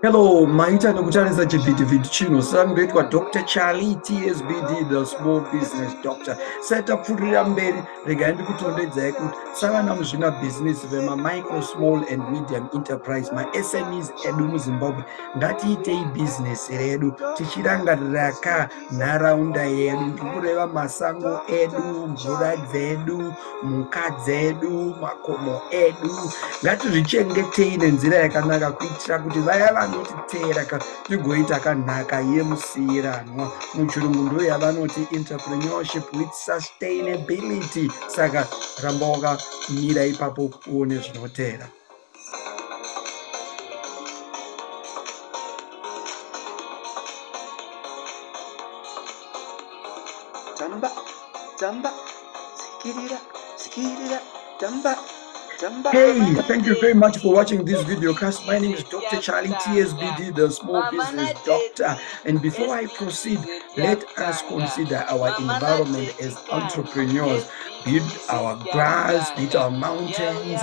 Hello, maita nokutarise chivhiti-vhiti chino sandoitwa Dr. Charlie Sbgz, the small business doctor. Satapfurira mberi regai ndikutondedzai kuti savana muzvinabhizinesi vemamicro small and medium enterprise masmes edu muzimbabwe ngatiitei bhizinesi redu tichirangarira nharaunda yedu, ndikureva masango edu, mvura dzedu, mhuka dzedu, makomo edu. Ngatizvichengetei nenzira yakanaka kuitira kuti vaya vanotiteera tigoita kanhaka yemusiyiranwa. Muchirungu ndo yavanoti entrepreneurship with sustainability. Saka ramba wakamira ipapo uone zvinoteera. Jamba, jamba, skidira, jamba. Hey, thank you very much for watching this video cast. My name is Dr. Charlie Sbgz, the small business doctor. And before I proceed, let us consider our environment as entrepreneurs. Be it our grass, be it our mountains,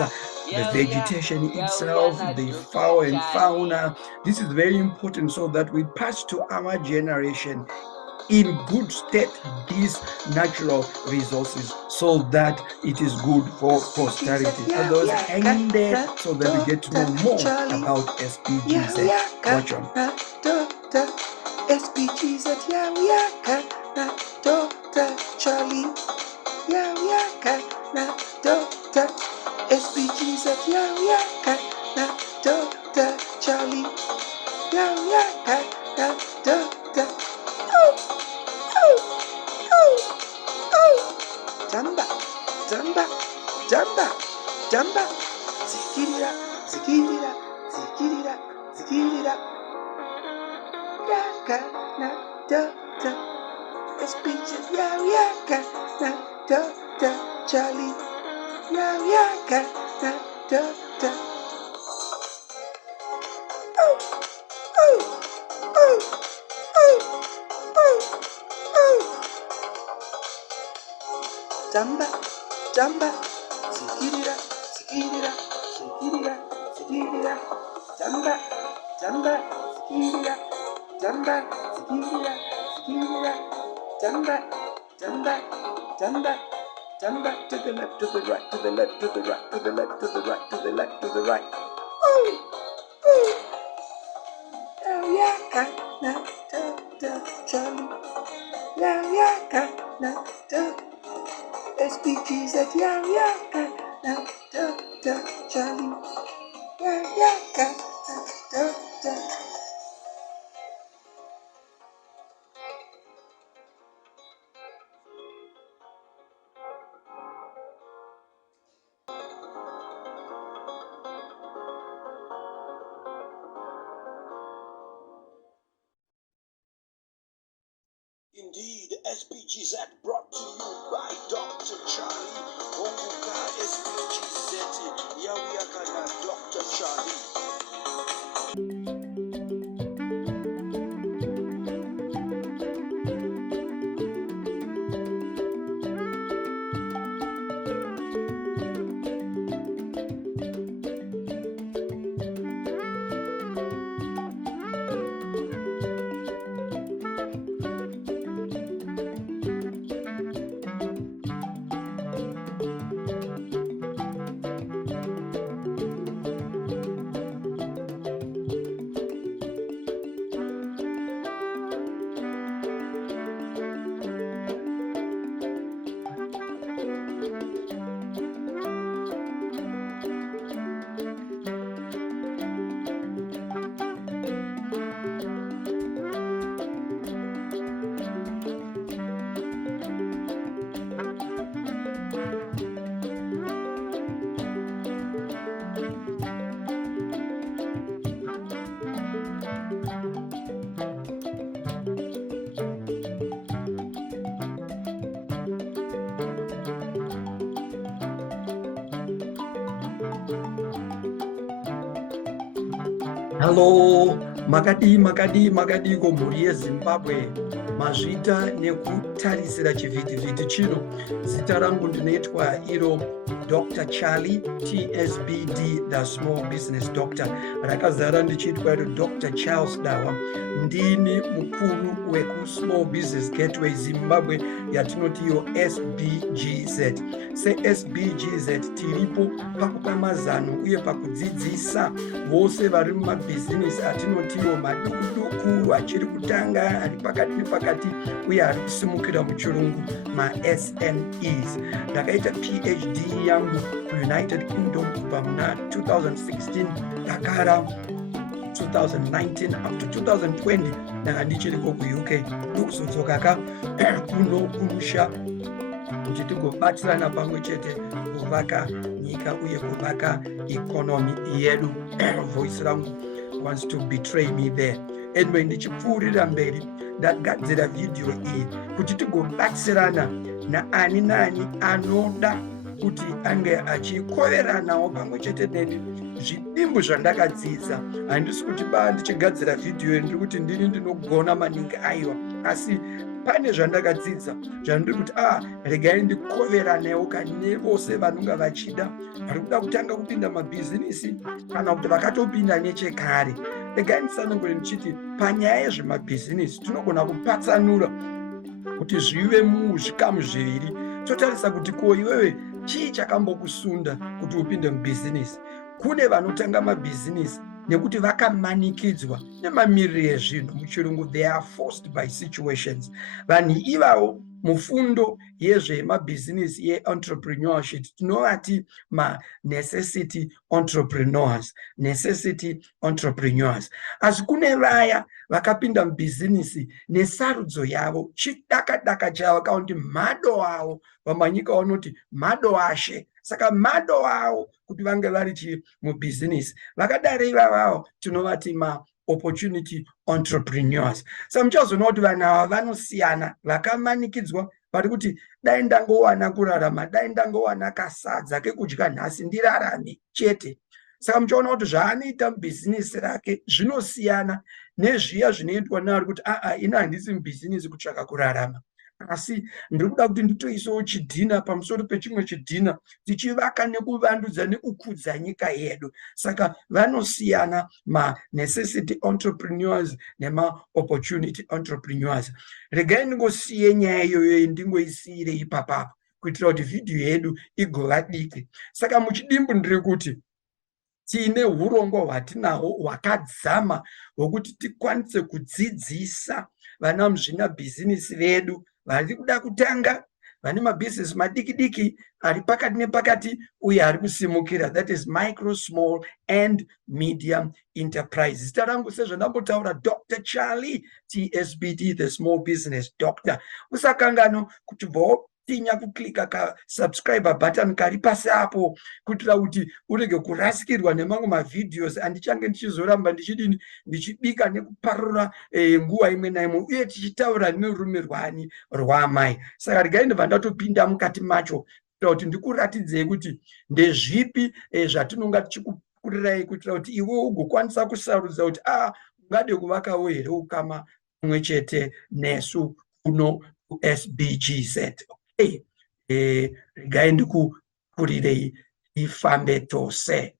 the vegetation itself, the flora and fauna. This is very important so that we pass to our generation in good state these natural resources so that it is good for posterity. For those hanging there so that we get to know more about Sbgz. Watch on. Sbgz, yeah, we are Dr. Charlie. Yeah, we are Dr. Sbgz, yeah, we are Dr. Charlie. Yeah, we are Dr. Jamba, jamba, jamba, jamba. Zikirira, zikirira, zikirira, zikirira. Yaka na Dr. Sbgz, yeah, yaka na Dr. Charlie. Yeah, yaka na Dr. Jamba, jamba, zikirira, zikirira, zikirira, zikirira. Jamba, jamba, zikirira, jamba, zikirira, zikirira. Jamba, jamba, jamba, jamba. To the left, to the right, to the left, to the right, to the left, to the right, to the left, to the right. Yaka na Dr. Charlie. Yaka na Sbgz, yeah, na Dr. Charlie. Yaka na Dr. Indeed, Sbgz brought to you by Dr. Charlie. Honguka Sbgz, Yawiaka na Dr. Charlie. Hello, makadi ko mhuri yeZimbabwe. mazvita nekutarisira chivhitivhiti chino. Zita rangu ndinoitwa iro Dr. Charlie TSBD, the Small Business Doctor. Rakazara ndichiitwa iro Dr. Charles Dawa. Ndini mukuru weku-Small Business Gateway Zimbabwe yatinoti iyo Sbgz. Se-Sbgz tiripo pakupa mazano uye pakudzidzisa vose vari mumabhizinisi atinotiwo maduku achiri kutanga, ari pakati nepakati uye ari kusimukira muchirungu, ma-SMEs. Ndakaita PhD yangu kuUnited Kingdom kubva muna 2016 dakara 2019 up to 2020 ndanga ndichiriko kuUK ndokuzodzoka kuno kumusha kuti tigobatsirana pamwe chete kuvaka nyika uye kuvaka ikonomi yedu. Voice rangu wants to betray me there. Anyway, ndichipfuurira mberi ndagadzira video iyi kuti tigobatsirana naani naani anoda kuti ange achikoveranawo pamwe chete neni zvidimbu zvandakadzidza. Handisi kuti ndichigadzira video ndiri kuti ndini ndinogona maningi aiwa, asi pane zvandakadzidza zvandiri kuti regai ndikoveranewo nevose vanonga vachida vari kuda kutanga kupinda mabhizinisi kana kuti vakatopinda nechekare. Regai ndisanangure ndichiti panyaya yezvemabhizinisi tinogona kupatsanura kuti zvive muzvikamu zviviri. Totarisa kuti ko iwewe chii chakambokusunda kuti upinde mubhizinisi. Kune vanotanga mabhizinisi nekuti vakamanikidzwa nemamiriro ezvinhu, muchirungu they are forced by situations. Vanhu ivavo mufundo yezvemabhizinisi ye-entrepreneurship tinovati ma-necessity entrepreneurs. Asi kune vaya vakapinda mubhizinisi nesarudzo yavo, chidaka chavo kana kuti mhado wavo, vamanyika vanoti mhado ashe. Saka mhado wavo kuti vange vari mubhizinisi, vakadaro ivavo tinovati ma-opportunity entrepreneurs. Saka muchazoona kuti vanhu ava vanosiyana, vakamanikidzwa vari kuti dai ndangowana kurarama, dai ndangowana kasadza kekudya nhasi ndirarame chete. Saka muchaona kuti zvaanoita mubhizinisi rake zvinosiyana nezviya zvinoitwa neari kuti ina handisi mubhizinisi kutsvaka kurarama, asi ndiri kuda kuti nditoisawo chidhina pamusoro pechimwe chidhina, tichivaka nekuvandudza nekukudza nyika yedu. Saka vanosiyana ma-necessity entrepreneurs nema-opportunity entrepreneurs. Regai ndingosiye nyaya iyoyo ndingoisiyire ipapapa kuitira kuti vhidhiyo yedu igova diki. Saka muchidimbu ndiri kuti tiine urongwa hwatinahwo hwakadzama hwokuti tikwanise kudzidzisa vana muzvina bhizinisi vedu vari kuda kutanga, vane mabhizinesi madiki ari pakati nepakati uye ari kusimukira, that is micro, small and medium enterprise. Zita rangu sezvandambotaura Dr. Charlie TSBD, the Small Business Doctor. Usakangano kuti tinya kuklika ka subscribe button kari pasi apo kuitira kuti urege kurasikirwa nemamwe mavideos andichange ndichizoramba ndichibika nekuparura nguva imwe naimwe uye tichitaura nerume rwani rwamai. Saka regai ndibva ndatopinda mukati macho kuitira kuti ndikuratidzei kuti ndezvipi zvatinonga tichikupurirai kuitira kuti iwe ugokwanisa kusarudza kuti ungade kuvakawo here ukama pamwe chete nesu kuno kuSbgz. Regai ndikukurirei ifambe tose.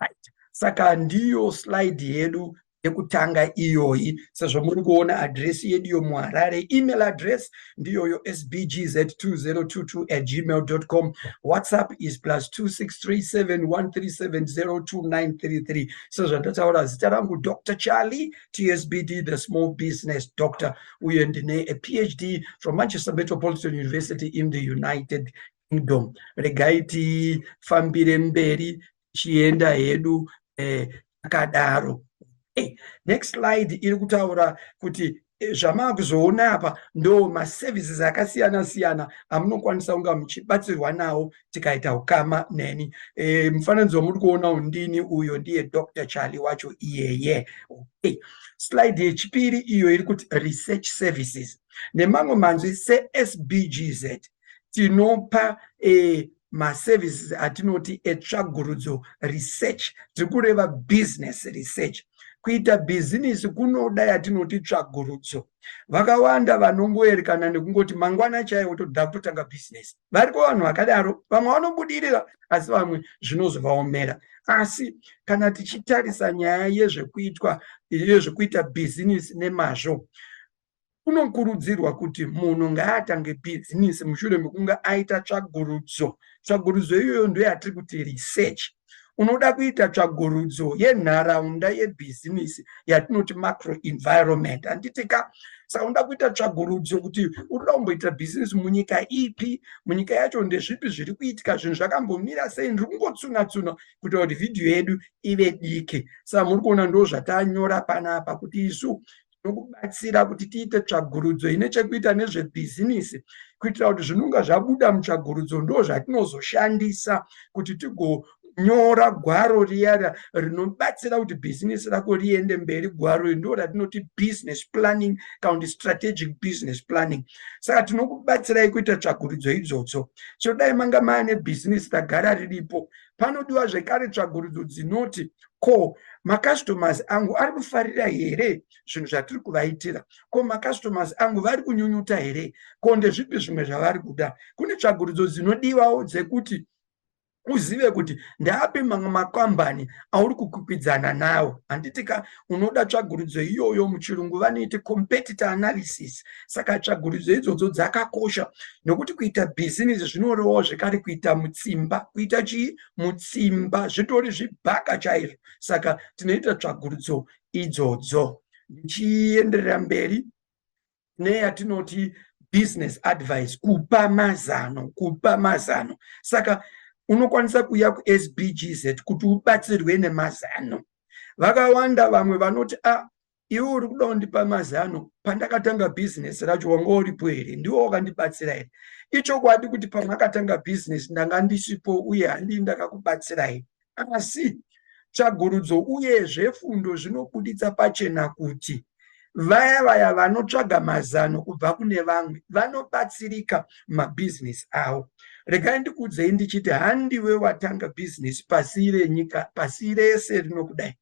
Right. Saka ndiyo slide yedu yekutanga iyoyi. Sezvo muri kuona address yedu yomuHarare, email address ndiyo sbgz2022@gmail.com. WhatsApp is +2637137029333. Sezvo ndataura zita rangu Dr. Charlie TSBD, the Small Business Doctor, uye ndine a PhD from Manchester Metropolitan University in the United Kingdom. Regai tifambire mberi chienda hedu akadaro. Next slide iri kutaura kuti zvamakuzoona apa ndo maservices akasiyana siyana amunokwanisa kunga muchibatsirwa nawo tikaita ukama neni. Mufananidzo muri kuona undini uyo ndiye Dr. Charlie wacho iyeye. Slide yechipiri iyo iri kuti research services. Nemamwe manzwi seSbgz tinopa maservices atinoti etsvagurudzo research, tiri kureva business research, kuita bhizinisi kunoda yatinoti tsvagurudzo. Vakawanda vanongoerekana nekungoti mangwana chaiwo toda kutotanga bhizinesi. Variko vanhu vakadaro, vamwe vanobudirira asi vamwe zvinozovaomera. Asi kana tichitarisa nyaya yezvekuita bhizinisi nemazvo, kunokurudzirwa kuti munhu ngaatange bhizinisi mushure mekunge aita tsvagurudzo. Tsvagurudzo iyoyo ndiyo yatiri kuti research. Unoda kuita tsvagurudzo yenharaunda yebhizinisi yatinoti macro environment. Handitika saka unoda kuita tsvagurudzo kuti unoda kumboita bhizinisi munyika ipi, munyika yacho ndezvipi zviri kuitika, zvinhu zvakambomira sei. Ndiri kungotsuna-tsuna kuita kuti vhidhiyo yedu ive diki. Saka muri kuona ndo zvatanyora panapa kuti isu tinokubatsira kuti tiite tsvagurudzo ine chekuita nezvebhizinisi, kuitira kuti zvinonga zvabuda mutsvagurudzo ndo zvatinozoshandisa kuti tigonyora gwaro riya rinobatsira kuti bhizinisi rako riende mberi. Gwaro ndo ratinoti business planning kana kuti strategic business planning. Saka tinokubatsirai kuita tsvagurudzo idzodzo. Chodai manga maane bhizinisi ragara riripo, panodiwa zvekare tsvagurudzo dzinoti ko makastomers angu ari kufarira here zvinhu zvatiri kuvaitira, ko makastomers angu vari kunyunyuta here, ko ndezvipi zvimwe zvavari kuda. Kune tsvagurudzo dzinodiwawo dzekuti uzive kuti ndapi mamwe makambani auri kukwikwidzana nawo. Handitika unoda tsvagurudzo iyoyo, muchirungu vanoiti competitor analysis. Saka tsvagurudzo idzodzo dzakakosha nokuti kuita bhizinisi zvinorevawo zvekare kuita mutsimba. Kuita chii? Mutsimba, zvitori zvibhaka chaizvo. Saka tinoita tsvagurudzo idzodzo. Ndichienderera mberi neyatinoti business advice, kupa mazano. Saka unokwanisa kuya kuSbgz kuti ubatsirwe nemazano. Vakawanda vamwe vanoti iwe uri kuda kundipa mazano, pandakatanga bhizinesi racho wanga uripo here, ndiwo wakandibatsira here? Ichokwadi kuti pamakatanga bhizinesi ndanga ndisipo uye handii ndakakubatsira here. Asi tsvagurudzo uyezve fundo zvinobuditsa pachena kuti vaya vanotsvaga mazano kubva kune vamwe vanobatsirika mumabhizinesi avo. Regai ndikuudzei ndichiti handiwe watanga bhizinesi pasi renyika, pasi rese rinokudai.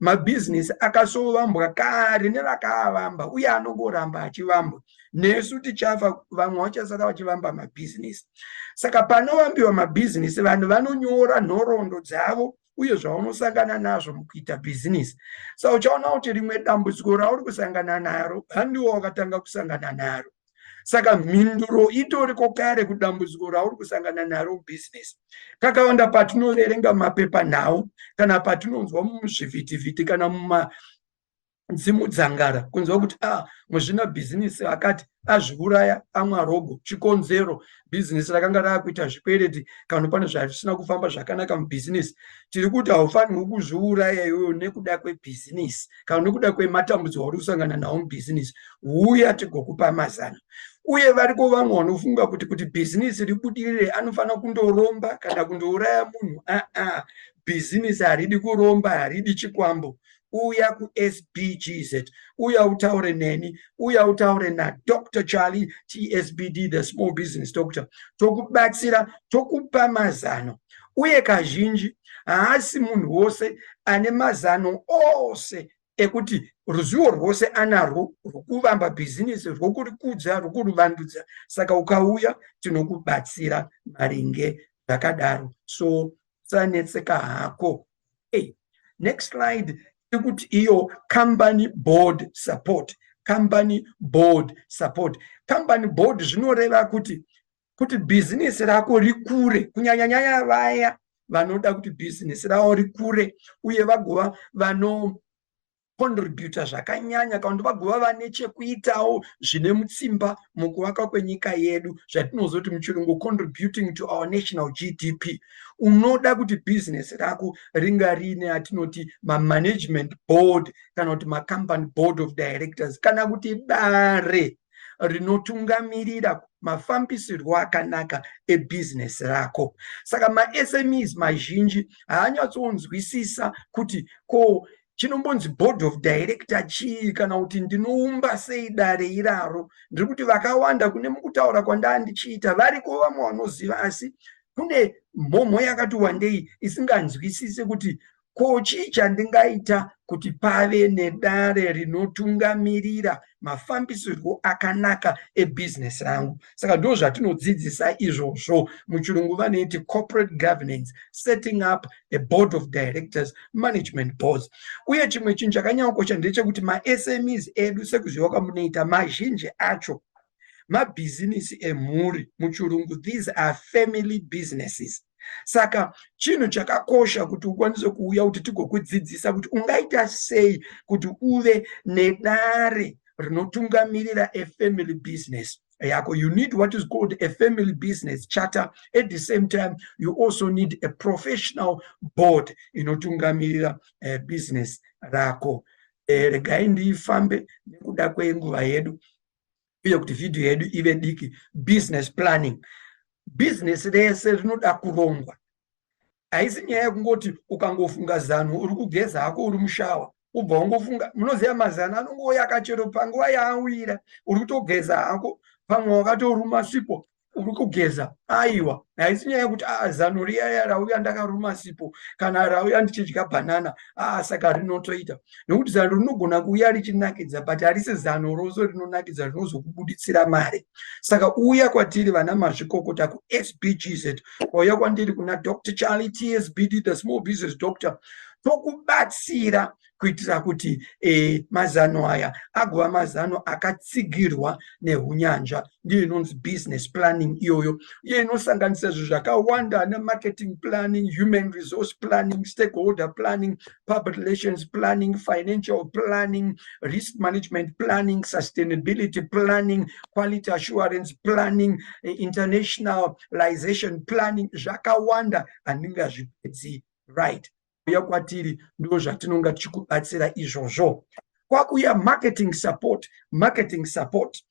Mabhizinesi akasovambwa kare nevakaavamba uye anongoramba achivambwa. Nesu tichafa, vamwe vachasara vachivamba mabhizinesi. Saka panovambiwa mabhizinesi, vanhu vanonyora nhoroondo dzavo uye zvaunosangana nazvo mukuita bhizinesi. Saka uchaona kuti rimwe dambudziko rauri kusangana naro handiwo wakatanga kusangana naro. Saka mhinduro itoriko kare kudambudziko rauri kusangana naro mubhizinesi. Kakawanda patinoverenga mapepanhau kana patinonzwa muzvivhitivhiti kana mumadzimudzangara kunzwa kuti muzvina bhizinesi akati azviuraya amwa rogo, chikonzero bhizinesi rakanga raakuita zvikwereti kana pane zvisina kufamba zvakanaka mubhizinesi. Tiri kuti haufanirwi kuzviuraya iwewe nekuda kwebhizinesi kana nekuda kwematambudziko auri kusangana nawo mubhizinesi. Uya tigokupa mazano. Uye variko vamwe vanofunga kuti bhizinesi ribudirire anofanira kundoromba kana kundouraya munhu. Bhizinesi haridi kuromba, haridi chikwambo. Uya kuSbgz, uya utaure neni, uya utaure naDr. Charlie TSBD, the small business doctor. Tokubatsira, tokupa mazano. Uye kazhinji haasi munhu wose ane mazano ose ekuti ruzivo rwose anarwo rwokuvamba bhizinesi, rwokurikudza, rwokuruvandudza. Saka ukauya tinokubatsira maringe zvakadaro. So usanetseka hako. Next slide. Kuti iyo company board support. Company board support. Company board zvinoreva kuti bhizinesi rako rikure, kunyanya vaya vanoda kuti bhizinesi ravo rikure uye vagova contributor zvakanyanya kana kuti vagova vane chekuitawo zvine mutsimba mukuvaka kwenyika yedu, zvatinozoti muchirungu contributing to our national GDP. Unoda kuti bhizinesi rako ringa rine atinoti management board kana kuti company board of directors kana kuti dare rinotungamirira mafambisirwo akanaka ebhizinesi rako. Saka maSMEs mazhinji haanyatsonzwisisa kuti ko chinombonzi board of director chii kana kuti ndinoumba sei dare iraro. Ndiri kuti vakawanda kune mukutaura kwandaa ndichiita variko vamwe vanoziva, asi kune mhomho yakati wandei isinganzwisisi kuti ko chii chandingaita kuti pave nedare rinotungamirira mafambisirwo akanaka ebhizinesi rangu. Saka ndo zvatinodzidzisa izvozvo. Muchirungu vanoiti corporate governance, setting up a board of directors, management boards. Uye chimwe chinhu chakanyanyokosha ndechekuti ma-SMEs edu sekuzviwaka munoita mazhinji acho mabhizinesi emhuri. Muchirungu, these are family businesses. Saka chinhu chakakosha kuti ukwanise kuuya kuti tigokudzidzisa kuti ungaita sei kuti uve nedare rinotungamirira a family business yako. You need what is called a family business charter. At the same time, you also need a professional board inotungamirira business rako. Regai ndifambe nekuda kwenguva yedu uye kuti vhidhiyo yedu ive diki. Business planning. Business rese rinoda kurongwa. Haisi nyaya yekungoti ukangofunga zano uri kugeza hako uri mushawa ubva wangofunga. Munoziva mazano anongouya akachero panguva yaawira uri kutogeza hako, pamwe wakatoruma sipo uri kugeza. Aiwa, haisi nyaya yekuti zano riya rauya ndakaruma sipo kana rauya ndichidya bhanana saka rinotoita. Nekuti zano rinogona kuuya richinakidza but harisi zano rose rinonakidza rinozokubuditsira mari. Saka uya kwatiri vana mazvikokota kuSbgz, kwauya kwandiri kuna Dr. Charlie TSBD, the small business doctor, tokubatsira kuitira kuti mazano aya agova mazano akatsigirwa nehunyanzva. Ndiyo inonzi business planning iyoyo. Iyo inosanganisa zvinhu zvakawanda, marketing planning, human resource planning, stakeholder planning, public relations planning, financial planning, risk management planning, sustainability planning, quality assurance planning, internationalization planning. Zvakawanda handingazvipedzi. Right. Uya kwatiri ndo zvatinonga tichikubatsira izvozvo. Kwakuya marketing support. Marketing support,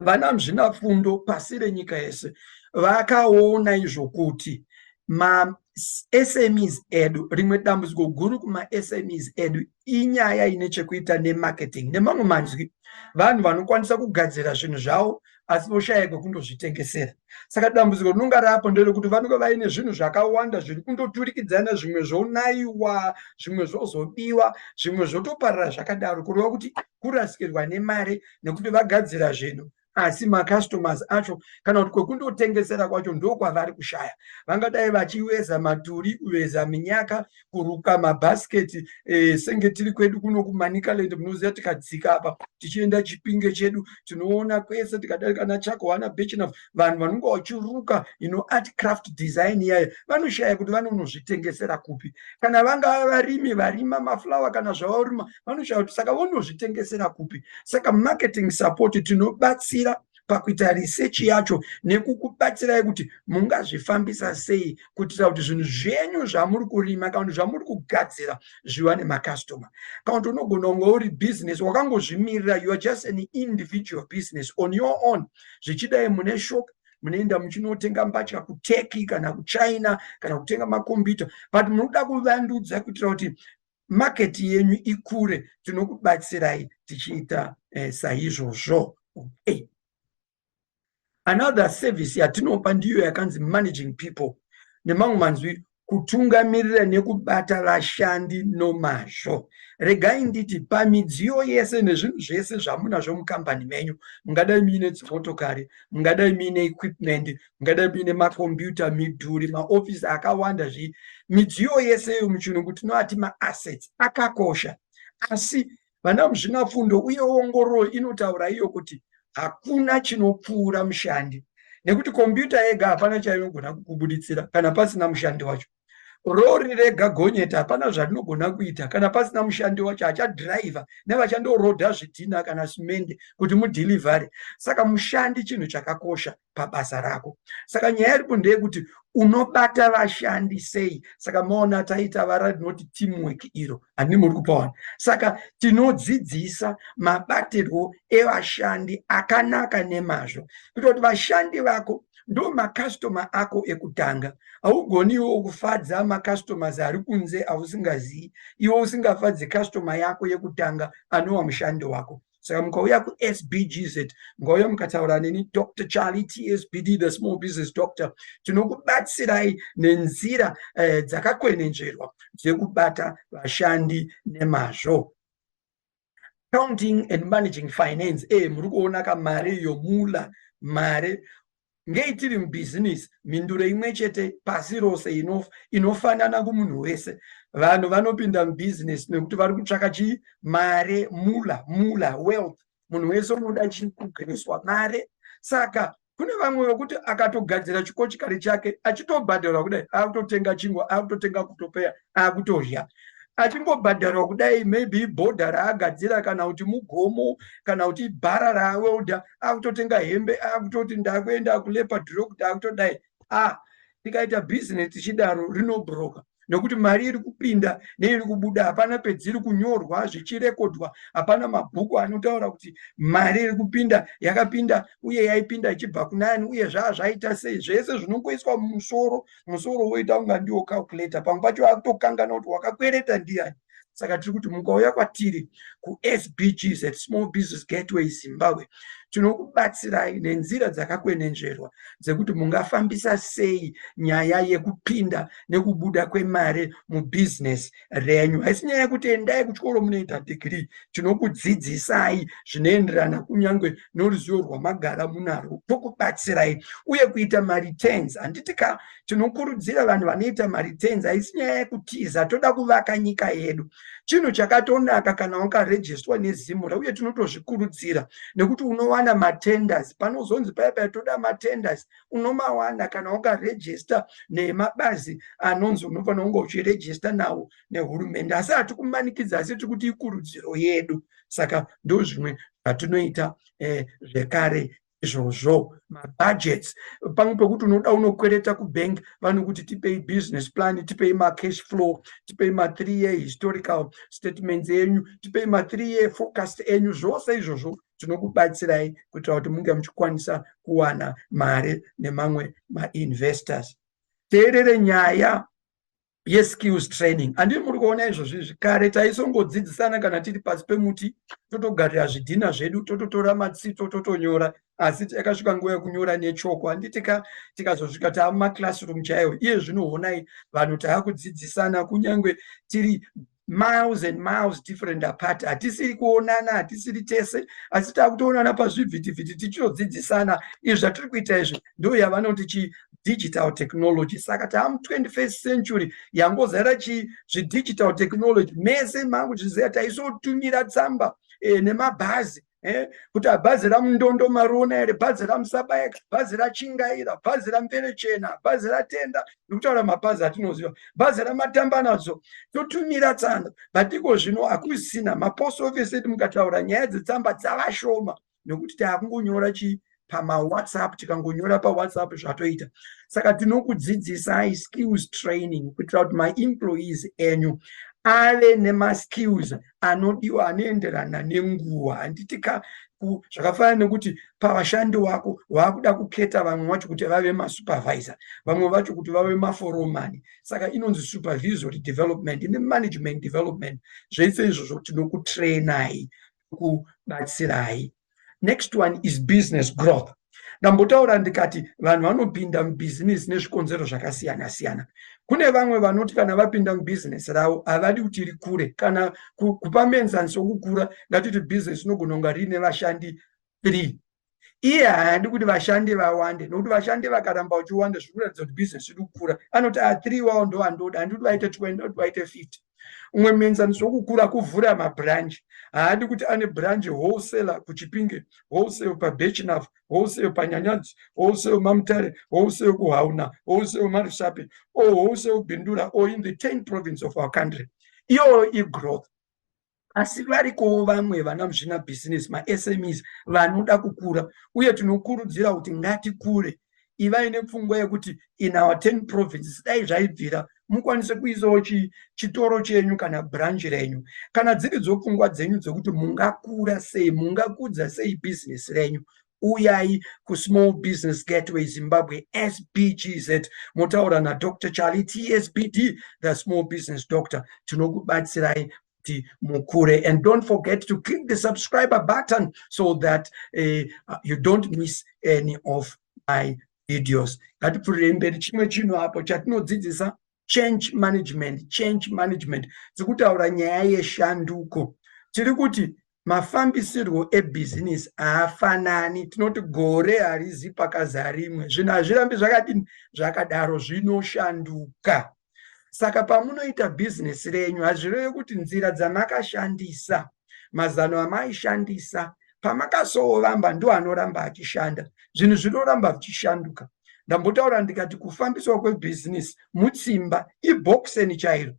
vana muzvinafundo pasi renyika yese vakaona izvokuti ma-SMEs edu, rimwe dambudziko guru kuma-SMEs edu inyaya ine chekuita nemarketing. Nemamwe manzwi, vanhu vanokwanisa kugadzira zvinhu zvavo asi voshaya kwekundozvitengesera. Saka dambudziko rinonga rapo nderekuti vanonga vaine zvinhu zvakawanda zviri kundoturikidzana, zvimwe zvonaiwa, zvimwe zvozobiwa, zvimwe zvotoparara zvakadaro, kureva kuti kurasikirwa nemari nekuti vagadzira zvinhu asi macustomers acho kana kuti kwekundotengesera kwacho ndokwavari kushaya. Vangadai vachiweza maturi, kuveza minyaka, kuruka mabhasiketi senge tiri kwedu kuno kuManicaland. Munoziva tikadzika apa tichienda Chipinge chedu tinoona kwese tikadarika naChakowana Bechina, vanhu vanonga vachiruka art craft design yayo vanoshaya kuti vanonozvitengesera kupi. Kana vanga varimi varima mafulawa kana zvavarima vanoshaya kuti saka vonozvitengesera kupi. Saka marketing support tinobatsira pakuita research yacho nekukubatsirai kuti mungazvifambisa sei kuitira kuti zvinhu zvenyu zvamuri kurima kana kuti zvamuri kugadzira zviwane makastoma. Kana kuti unogona kunge uri business wakangozvimirira, you are just an individual business on your own. Zvichidai mune shop, munoenda muchinotenga mbatya kuTurkey kana kuChina kana kutenga makombiyuta, but munoda kuvandudza kuitira kuti market yenyu ikure. Tinokubatsirai tichiita saizvozvo. Okay. Another service yatinopa ndiyo yakanzi managing people. Nemamwe manzwi kutungamirira nekubata vashandi nomazvo. Regai nditi pamidziyo yese nezvinhu zvese zvamunazvo mukambani menyu, mungadai muine dzimotokari, mungadai muine equipment, mungadai muine makombiyuta, midhuri, maofisi akawanda zvii. Midziyo yese iyo muchirungu tinovati ma-assets akakosha. Asi vana muzvinafundo uye ongororo inotaura iyo kuti hakuna chinopfuura mushandi. Nekuti kombiyuta yega hapana chainogona kukubuditsira kana pasina mushandi wacho. Rori rega gonyeta hapana zvarinogona kuita kana pasina mushandi wacho achadhiraivha nevachandorodha zvidhina kana simende kuti mudhilivhari. Saka mushandi chinhu chakakosha pabasa rako. Saka nyaya iripo ndeyekuti unobata vashandi sei. Saka maona taita vara rinoti teamwork iro handii muri kupawana. Saka tinodzidzisa mabatirwo evashandi akanaka nemazvo kuitira kuti vashandi vako ndo makastoma ako ekutanga. Haugoni iwo kufadza makastomers ari kunze ausingazivi, iwo usingafadzi customer yako yekutanga anova mushandi wako. saka mukauya kuSbgz mukauya mukataura neni Dr. Charlie TSBD the small business doctor, tinokubatsirai nenzira dzakakwenenzverwa dzekubata vashandi nemazvo. Counting and managing finance, muri kuona kamari yomula mare ngei tiri mubusiness, mhinduro imwe chete pasi rose inofanana kumunhu wese. Vanhu vanopinda mubusiness nekuti vari kutsvaka chii? Mare, mula, wealth. Munhu wese unoda kugariswa mare. Saka kune vamwe vekuti akatogadzira chikochikari chake achitobhadharwa kudai, akutotenga chingwa, akutotenga kutopeya, akutorya. Achingobhadharwa kudai, maybe bhodha raagadzira, kana kuti mugomo, kana kuti bhara raawelda, akutotenga hembe, akutoti ndakuenda kulepadhuro kuti akutodai. Tikaita bhizinesi tichidaro rinobhuroka, nekuti mari iri kupinda neiri kubuda hapana pedziri kunyorwa zvichirekodwa. Hapana mabhuku anotaura kuti mari iri kupinda, yakapinda uye yaipinda ichibva kunani uye zvaita sei. Zvese zvinongoiswa mumusoro woita kunga ndiwo calculator. Pamwe pacho akutokangana kuti wakakwereta ndiani. Saka tiri kuti mukauya kwatiri kuSbgz Small Business Gateway Zimbabwe, tinokubatsirai nenzira dzakakwenenzverwa dzekuti mungafambisa sei nyaya yekupinda nekubuda kwemare mubhizinesi renyu. Haisi nyaya yekuti endai kuchikoro munoita degree, tinokudzidzisai zvinoenderana kunyange noruzivo rwamagara munarwo, tokubatsirai uye kuita mareturns. Handitika tinokurudzira vanhu vanoita mareturns, haisi nyaya yekutiza, toda kuvaka nyika yedu. Chinhu chakatonaka kana wakarejistwa nezimura, uye tinotozvikurudzira nekuti unowana matenders. Panozonzi paya toda matenders, unomawana kana wakarejista nemabazi anonzi unofanira kunge uchirejista nawo nehurumende. Asi hatikumanikidza, asi tiri kuti ikurudziro yedu. Saka ndozvimwe zvatinoita zvekare izvozvo. Mabudgets, pamwe pekuti unokwereta kubank, vanokuti tipei business plan, tipei macash flow, tipei ma3-year historical statements enyu, tipei ma3-year forecast enyu. Zvose izvozvo tinokubatsirai kuitira kuti munge muchikwanisa kuwana mare nemamwe mainvestors. Teerere nyaya skills training. Handii muri kuona izvozvi kare taisongodzidzisana kana tiri pasi pemuti, totogarira zvidhina zvedu, tototora matsito, totonyora. Asi takasvika nguva yekunyora nechoko. Handiti tikazosvika taamumaclassroom chaiwo, iye zvinoonai vanhu taakudzidzisana kunyange tiri miles and miles different apart. Hatisiri kuonana, hatisiri tese, asi taakutoonana pazvivhitivhiti tichitodzidzisana. Izvi zvatiri kuita izvi ndo yavanoti digital technology. Saka taamu21st century, yangozara zvidigital technology. Mese manguchiziva taisotumira tsamba nemabhazi, kuti bhazi ramundondo mariona here, bhazi ramusabaya, bhazi rachingaira, bhazi ramverechena, bhazi ratenda, ndikutaura mabhazi atinoziva, bhazi ramatambanadzo, totumira tsamba. Batiko zvino hakusina mapost office edu, mukataura nyaya dzetsamba dzavashoma nekuti taakungonyora pamawhatsapp, tikangonyora pawhatsapp zvatoita. Saka tinokudzidzisai skills training kuitira kuti maemployees enyu ave nemaskills anodiwa anoenderana nenguva. Handitika zvakafanana nekuti pavashandi wako waakuda kuketa vamwe vacho kuti vave masupervisor, vamwe vacho kuti vave maforomani. Saka inonzi supervisory development nemanagement development. Zvese izvozvo tinokutrainai, kubatsirai. Next one is business growth. Ndambotaura ndikati vanhu vanopinda mubusiness nezvikonzero zvakasiyana siyana. Kune vamwe vanoti kana vapinda mubusiness ravo havadi kuti rikure, kana kupa muenzaniso wokukura, ngatiti business inogona kunge rine vashandi 3. Iye haadi kuti vashandi vawande, nokuti vashandi vakaramba vachiwanda zviri kuratidza kuti business iri kukura. Anoti 3 wavo ndo vandoda, handidi kuti vaite 20, ndoti vaite 50. Umwe muenzaniso wokukura kuvhura mabranch. Haadi kuti ane branch wholesaler kuchipinge, wholesale pabechnaf, wholesale panyanyadzi, wholesale mamutare, wholesale kuhauna, wholesale marishapi, or wholesale bindura, or in the 10 province of our country. Iyo igrowth. Asi variko vamwe vana muzvina business, maSMEs, vanoda kukura, uye tinokurudzira kuti ngatikure. Ivai nepfungwa yekuti in our 10 provinces, dai zvaibvira mukwanise kuisawo chitoro chenyu kana branch renyu. Kana dziri dzopfungwa dzenyu dzokuti mungakura sei, mungakudza sei business renyu, uyai kuSmall Business Gateway Zimbabwe, Sbgz, motaura naDr. Charlie TSBD, the small business doctor. Tinokubatsirai mukure. And don't forget to click the subscriber button so that you don't miss any of my videos. Ngatipfuurire mberi. Chimwe chinhu apo chatinodzidzisa change management dzikutaura nyaya yeshanduko. Tiri kuti mafambisirwo ebhizinesi haafanani. Tinoti gore harizi pakaza rimwe. Zvinhu hazvirambi zvakadini zvakadaro, zvinoshanduka. Saka pamunoita bhizinesi renyu hazvirevi kuti nzira dzamakashandisa, mazano amaishandisa, pamakasooramba ndo anoramba achishanda. Zvinhu zvinoramba zvichishanduka. Ndambotaura ndikati kufambiswa kwebhizinesi mutsimba, ibhokiseni chairo.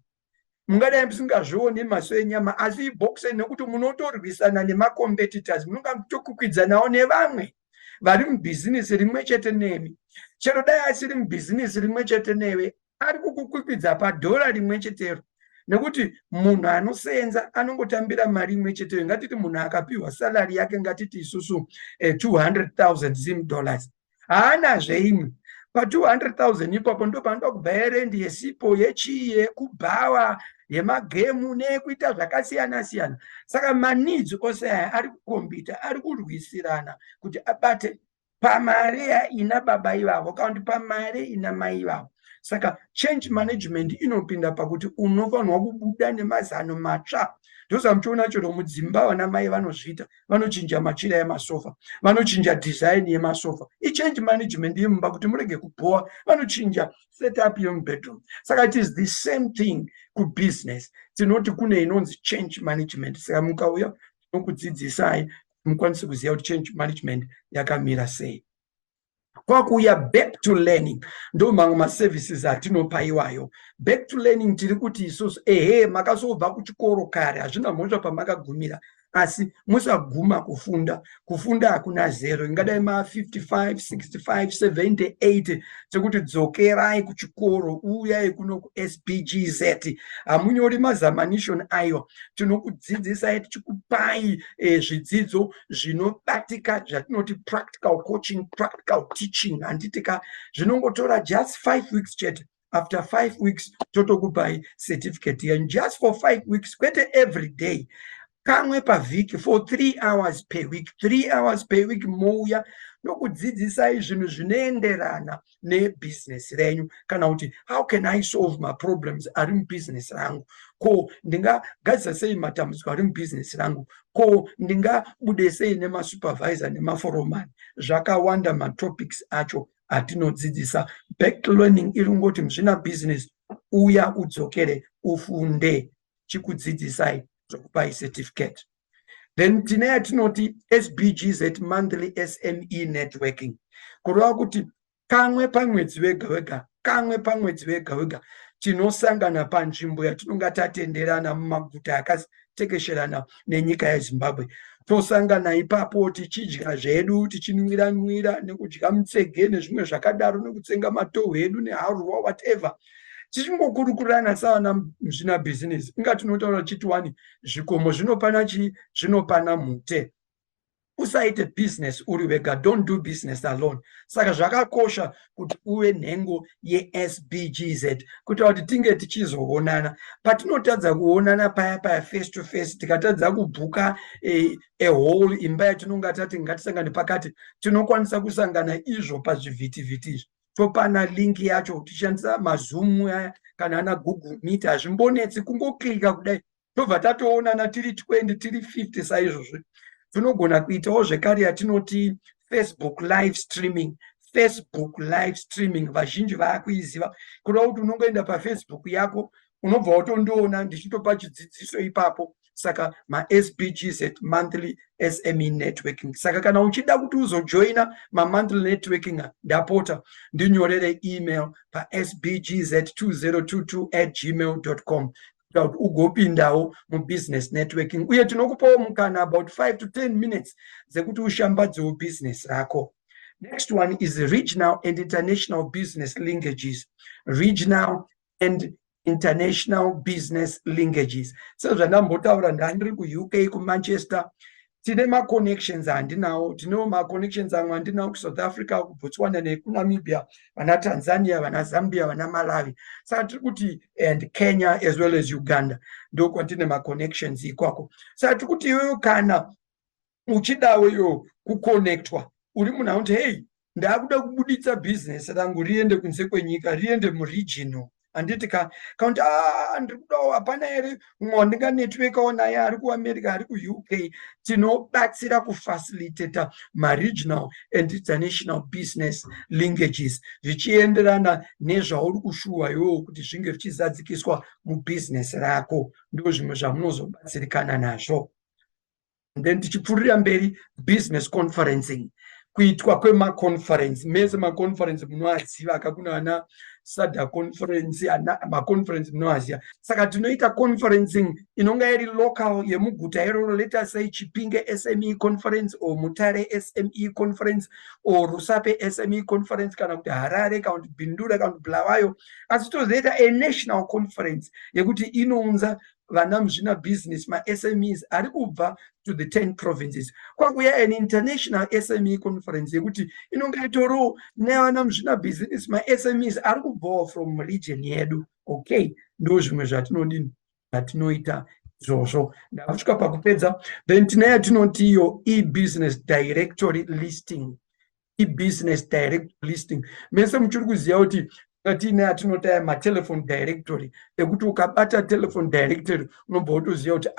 Mungadai musingazvioni maso enyama, asi ibhokiseni nekuti munotorwisana nemakombetitors, munonga muchitokwikwidzawo nevamwe vari mubhizinesi rimwe chete nemi. Chero dai asiri mubhizinesi rimwe chete newe, ari kukukwikwidza padhora rimwe chetero. Nekuti munhu anosenza anongotambira mari imwe cheteyo. Ngatiti munhu akapiwa salari yake, ngatiti isusu $200,000 zim-dollars. Haana zveimwe. Pa200,000 ipapo ndo panoda kubva yerendi yesipo, yechii, yekubhawa, yemagemu nekuita zvakasiyana siyana. Saka manidzi ose aya ari kukombita, ari kurwisirana kuti abate pamari ina baba ivavo kana kuti pamari ina mai ivavo. Saka change management inopinda pakuti unofanirwa kubuda nemazano matsva. Ndosamuchiona chero mudzimba vana mai vanozviita, vanochinja machira emasofa, vanochinja design yemasofa. Change management yemumba kuti murege kubhowa, vanochinja setup yemubedroom. Saka it is the same thing kubusiness. Tinoti kune inonzi change management. Saka mukauya tinokudzidzisai mukwanise kuziva kuti change management yakamira sei. Kwakuya back to learning, ndo mamwe maservices atinopa iwayo. Back to learning tiri kuti isusu makasobva kuchikoro kare, hazvina mhosva pamakagumira, asi musaguma kufunda. Kufunda hakuna zero, ingadai ma55, 65, 70, 80 sekuti dzokerai kuchikoro, uyai kuno kuSbgz. Hamunyori mazamanishoni ayo, tinokudzidzisai tichikupai zvidzidzo zvinobatika, zvatinoti practical coaching, practical teaching. Handitika zvinongotora just 5 weeks chete. After 5 weeks totokupai certificate yenyu just for 5 weeks, kwete every day. Kamwe pavhiki for 3 hours per week. 3 hours per week mouya nokudzidzisai zvinhu zvinoenderana nebhizinesi renyu, kana kuti how can I solve my problems ari mubhizinesi rangu, ko ndingagadzisa sei matambudziko ari mubhizinesi rangu, ko ndingabude sei nemasupervisor nemaforomani. Zvakawanda matopics acho atinodzidzisa. Back to learning iri ngoti muzvina bhizinesi, uya udzokere ufunde, chikudzidzisai zvokupai certificate. Then tine yatinoti Sbgz monthly SME networking. Kureva kuti kamwe pamwedzi wega wega, kamwe pamwedzi wega wega tinosangana panzvimbo yatinonga tatenderana mumaguta akatekesherana nenyika yeZimbabwe. Tosangana ipapo tichidya zvedu, tichinwira nekudya mutsege nezvimwe zvakadaro, nekutsenga matehwe edu neharwa whatever. Tichingokurukurana savana muzvina bhizinesi. Inga tinotaura chitiwani, zvikomo zvinopana mute. Usaite business uri wega, don't do business alone. Saka zvakakosha kuti uve nhengo yeSbgz, kuti kuti tinge tichizoonana. Patinotadza kuonana paya face to face, tikatadza kubhuka a whole imba yatinonga tati ngatisangane pakati, tinokwanisa kusangana izvo pazvivhitivhiti izvi. Topana link yacho, tichishandisa mazoom kana ana Google Meet, hazvimbonetsi, kungoklika kudai tobva tatoonana tiri 20 tiri 50 saizvozvo. Tinogona kuitawo zvekare yatinoti Facebook live streaming. Facebook live streaming vazhinji vaakuiziva. Kureva kuti unongoenda paFacebook yako, unobva watondoona ndichitopa chidzidziso ipapo. Saka maSbgz monthly SME networking. Saka kana uchida kuti uzojoina monthly networking, ndapota ndinyorere email pasbgz2022@gmail.com kuti ugopindawo mubusiness networking. Uye tinokupawo mukana about 5 to 10 minutes dzekuti ushambadzewo business rako. Next one is regional and international business linkages. Regional and international business linkages. So zvandambotaura ndandiri kuUK, kuManchester, tine ma-connections handinawo, tinewo ma-connections amwe handinawo kuSouth Africa, kuBotswana nekuNamibia, vana Tanzania, vana Zambia, vana Malawi. Saka tiri kuti and Kenya as well as Uganda ndokwatine ma-connections ikwako. Saka tiri kuti iwewe kana uchidawo iwo kuconnectwa, uri munhu anoti hey, ndakuda kubuditsa bhizinesi rangu riende kunze kwenyika, riende muregional. Handiti kaunti ndiri kudawo, hapana here mumwe wandinganetwekawo naye ari kuAmerica, ari kuUK. Tinobatsira kufacilitata maregional and international business linkages zvichienderana nezvauri kushuwa iwowo kuti zvinge zvichizadzikiswa mubhizinesi rako. Ndo zvimwe zvamunozobatsirikana nazvo. And then tichipfuurira mberi, business conferencing, kuitwa kwemaconference. Mese maconference munoaziva, akakuna ana SADA conference, maconference munoaziva. Saka tinoita conferencing inonga iri local yemuguta iroro, let us say Chipinge SME conference or Mutare SME conference or Rusape SME conference, kana kuti Harare, kana kuti Bindura, kana kuti Bulawayo. Asi tozoita a national conference yekuti inounza vana muzvina business, ma-SMEs ari kubva to the 10 provinces. Kwakuya an international SME conference yekuti inonga itoriwo nevana muzvina business, ma-SMEs ari kubvawo from region yedu. Okay, ndo zvimwe zvatinoita izvozvo. Ndakusvika pakupedza. Then tine yatinoti iyo e-business directory listing. E-business direct listing. Mese muchiri kuziva kuti tine yatinota matelephone directory, ekuti ukabata telephone directory unobva utoziva kuti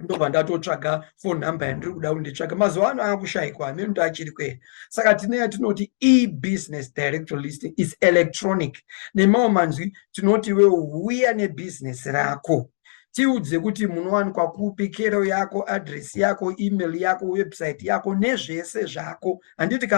ndobva ndatotsvaga phone number yandiri kuda kunditsvaga. Mazuva ano akushayikwa, hamene kuti achiri kweri. Saka tine yatinoti e-business directory listing is electronic. Nemamwe manzwi tinoti iwewe uya nebhizinesi rako, tiudze kuti munowanikwa kupi, kero yako, address yako, email yako, website yako, nezvese zvako. Handiti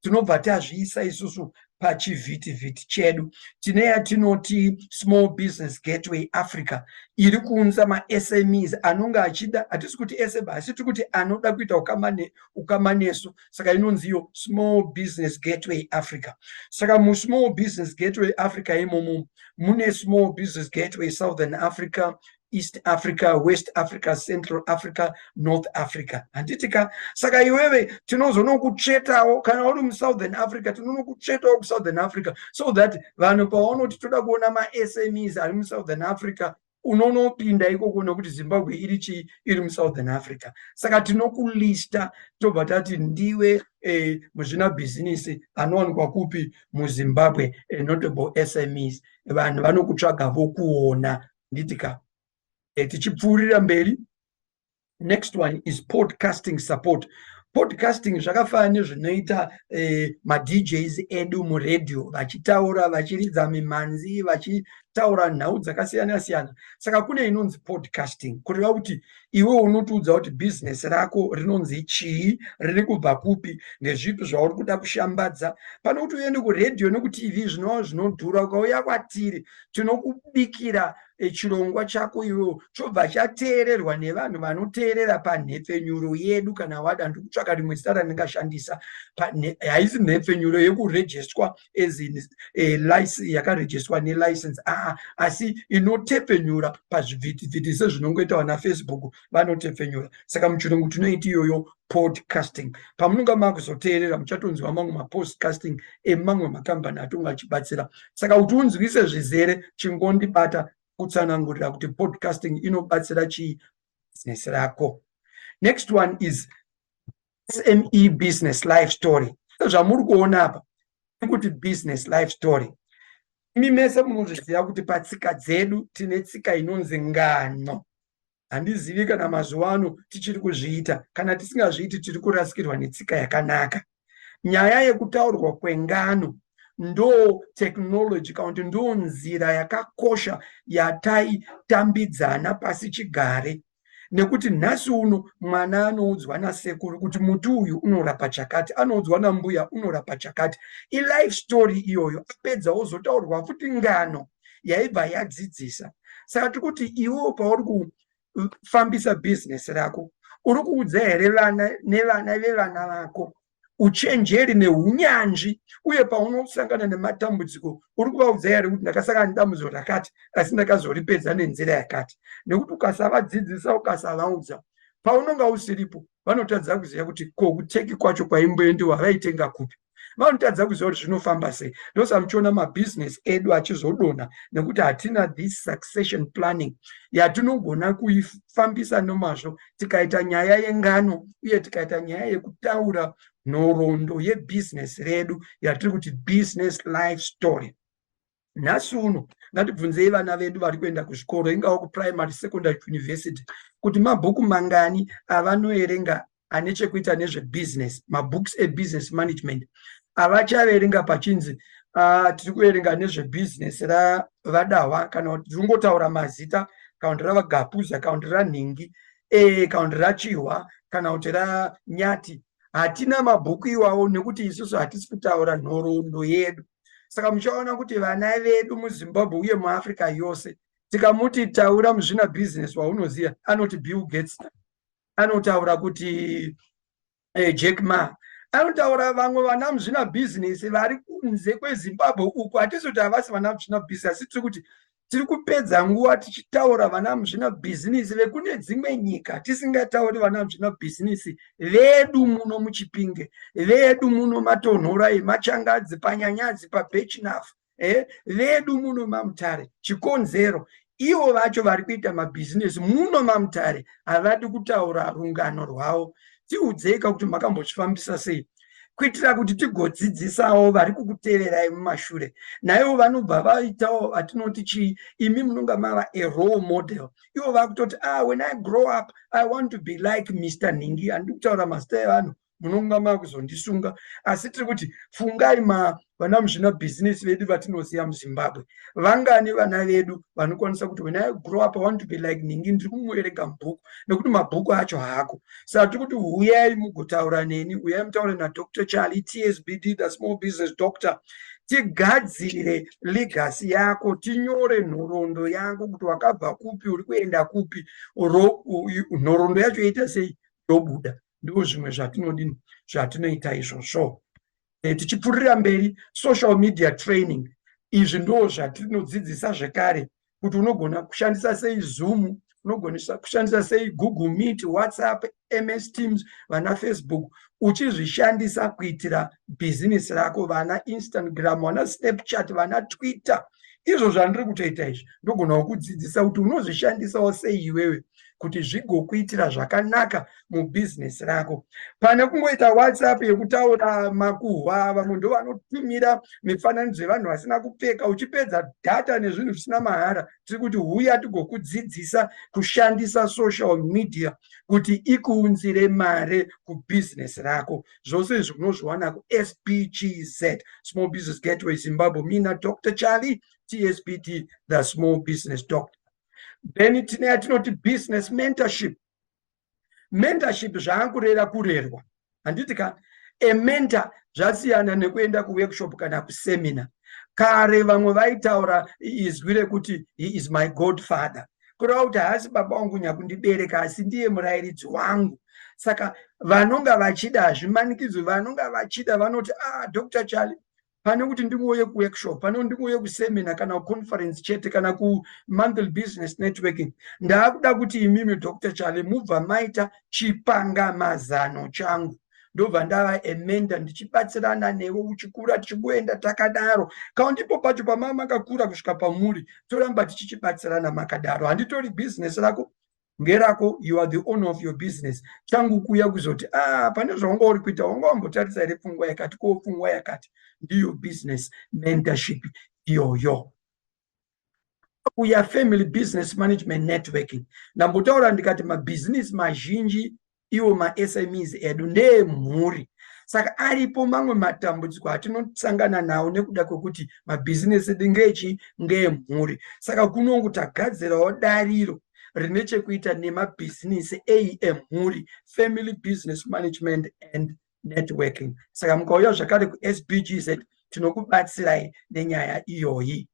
tinobva tazviisa isusu pachivhitivhiti chedu. Tine yatinoti Small Business Gateway Africa, iri kuunza ma-SMEs anonga achida, hatisi kuti SME, asi tiri kuti anoda kuita ukamaneso. Saka inonzi iyo Small Business Gateway Africa. Saka muSmall Business Gateway Africa imomo mune Small Business Gateway Southern Africa, East Africa, West Africa, Central Africa, North Africa. Handitika, saka iwewe tinozonokutsvetawo kana uri muSouthern Africa, tinonokutsvetawo kuSouthern Africa, so that vanhu pavanoti toda kuona ma-SMEs ari muSouthern Africa, unonopinda ikoko nokuti Zimbabwe iri chii, iri muSouthern Africa. Saka tinokulista tobva tati ndiwe muzvina bhizinisi anowanikwa kupi muZimbabwe, notable SMEs. Vanhu vanokutsvaga vokuona. Nditika tichipfuurira mberi, next one is podcasting support. Podcasting zvakafanana nezvinoita ma-DJs edu muradio, vachitaura, vachiridza mimhanzi, vachitaura nhau dzakasiyana siyana. Saka kune inonzi podcasting, kureva kuti iwe unotiudza kuti bhizinesi rako rinonzi chii, riri kubva kupi, nezvipi zvauri kuda kushambadza. Pano kuti uende kuredhiyo nekutivi zvinova zvinodhura, ukauya kwatiri tinokubikira chirongwa chako iwewo chobva chateererwa nevanhu vanoteerera panhepfenyuro yedu. Kana wada ndikutsvaka rimwe zita randingashandisa, haisi nhepfenyuro yekurejistwa yakarejistwa nelicense, asi inotepfenyura pazvivhitivhiti sezvinongoitawa naFacebook, vanotepfenyura. Saka muchirungu tinoiti iyoyo podcasting. Pamunonga makuzoteerera muchatonzwa mamwe mapodcasting emamwe makambani atonga achibatsira. Saka kuti unzwise zvizere, chingondibata kutsanangurira kuti podcasting inobatsira chii bhizinesi rako. Next one is SME business life story. Zvamuri kuona apa kuti business life story. Imi mese munozviziva kuti patsika dzedu tine tsika inonzi ngano. Handizivi kana mazuva ano tichiri kuzviita, kana tisingazviiti tiri kurasikirwa netsika yakanaka. Nyaya yekutaurwa kwengano ndo technology, kana kuti ndo nzira yakakosha yataitambidzana pasi chigare. Nekuti nhasi uno mwana anoudzwa nasekuru kuti muti uyu unorapa chakati, anoudzwa nambuya unorapa chakati. I-life story iyoyo apedza ozotaurwa futi ngano yaibva yadzidzisa. Saka tikuti iwewo pauri kufambisa bhizinesi rako, uri kuudza here nevana vevana vako uchenjeri neunyanzvi, uye paunosangana nematambudziko uri kuvaudza here kuti ndakasangana nedambudziko rakati asi ndakazoripedza nenzira yakati. Nekuti ukasavadzidzisa, ukasavaudza, paunonga usiripo vanotadza kuziva kuti kuteki kwacho kwaimboendiwa vaitenga kupi, vanotadza kuziva kuti zvinofamba sei. Ndosa muchiona mabhizinesi edu achizodonha nekuti hatina this succession planning yatinogona kuifambisa nomazvo tikaita nyaya yengano uye tikaita nyaya yekutaura nhoroondo yebhizinesi redu yatiri kuti business life story. Nhasi uno ngatibvunzei vana vedu vari kuenda kuzvikoro, ingava kuprimary, secondary, university, kuti mabhuku mangani avanoerenga ane chekuita nezvebhizinesi, mabooks ebusiness management. Avachaverenga pachinzi tiri kuerenga nezvebhizinesi ravadahwa, kana kuti tiringotaura mazita, kana kuti ravagapuza, kana kuti ranhingi, kana kuti rachihwa, kana kuti ranyati. Hatina mabhuku iwawo nekuti isusu hatisi kutaura nhoroondo yedu. Saka muchaona kuti vana vedu muZimbabwe uye muAfrica yose, tikamuti taura muzvina bhizinesi waunoziya, anoti Bill Gates, anotaura kuti Jack Ma, anotaura vamwe vana muzvina bhizinesi vari kunze kweZimbabwe uku. Hatisi kuti havasi vana muzvina bhizinesi, asi tiri kuti tiri kupedza nguva tichitaura vana muzvina bhizinesi vekune dzimwe nyika, tisingatauri vana muzvina bhizinesi vedu muno muChipinge, vedu muno matonhora eMachangadzi, paNyanyadzi, paBechnaf, vedu muno maMutare, Chikonzero. Ivo vacho vari kuita mabhizinesi muno maMutare, havadi kutaura rungano rwavo. Tiudzeika kuti makambochifambisa sei, kuitira kuti tigodzidzisawo vari kukuteverai mumashure. Naivo vanobva vaitawo vatinoti chii, imi munonga mava a role model. Ivo vakutoti when I grow up I want to be like Mr. Ningi. Handidi kutaura mazita evanhu, munonga makuzondisunga, asi tiri kuti fungai vana muzvina bhizinesi vedu vatinoziva muZimbabwe. Vangani vana vedu vanokwanisa kuti when I grow up I want to be like Ningi, ndiri kumuerenga mubhuku, nekuti mabhuku acho haako. Saka tiri kuti uyai mugotaura neni, uyai mutaure naDr. Charlie, TSBD, the small business doctor. Tigadzire legacy yako, tinyore nhoroondo yako kuti wakabva kupi, uri kuenda kupi, nhoroondo yacho yoita sei, yobuda. Ndizvo zvimwe zvatinodini, zvatinoita izvozvo. Tichipfuurira mberi, social media training, izvi ndo zvatinodzidzisa zvekare, kuti unogona kushandisa sei Zoom, unogona kushandisa sei Google Meet, WhatsApp, MS Teams, vana Facebook, uchizvishandisa kuitira bhizinesi rako, vana Instagram, vana Snapchat, vana Twitter. Izvo zvandiri kutoita izvi, ndogona kukudzidzisa kuti unozvishandisawo sei iwewe kuti zvigokuitira zvakanaka mubhizinesi rako. Pane kungoita WhatsApp yekutaura makuhwa, vamwe ndo vanotumira mifananidzo yevanhu vasina kupfeka, uchipedza data nezvinhu zvisina mahara. Tiri kuti huya tigokudzidzisa kushandisa social media kuti ikuunzire mare kubhizinesi rako. Zvose izvi unozviwana kuSbgz, Small Business Gateway Zimbabwe. Mina Dr. Charlie, TSBD, the small business doctor. Then tine yatinoti business mentorship. Mentorship zvaankurera kurerwa. Handiti ka mentor zvasiyana nekuenda kuworkshop kana kusemina. Kare vamwe vaitaura izwire kuti he is my godfather. Kureva kuti haasi baba wangu nyakundibereka, asi ndiye murayiridzi wangu. Saka vanonga vachida zvimanikidzo, vanonga vachida vanoti Dr. Charlie, pane kuti ndingouye kuworkshop, pane kuti ndingouye kusemina kana kuconference chete kana kumonthly business networking, ndaakuda kuti imimi Dr. Charlie mubva maita chipangamazano changu, ndobva ndava emenda ndichibatsirana newe uchikura tichigoenda takadaro. Kana ndipo pacho pamama makakura kusvika pamuri, toramba tichichibatsirana makadaro. Handitori business rako ngerako, you are the owner of your business. Changu kuya kuzoti pane zvawanga uri kuita, wanga wambotarisa here pfungwa yakati, ko pfungwa yakati. Ndiyo business mentorship iyoyo. Kuya family business management networking. Ndambotaura ndikati mabhizinesi mazhinji iwo maSMEs edu ndeemhuri. Saka aripo mamwe matambudziko atinosangana nawo nekuda kwekuti mabhizinesi edu ngeemhuri. Saka kunongo tagadzirawo dariro rine chekuita nemabhizinesi emhuri, family business management and networking. Saka mukauya zvakare kuSbgz tinokubatsirai nenyaya iyoyi.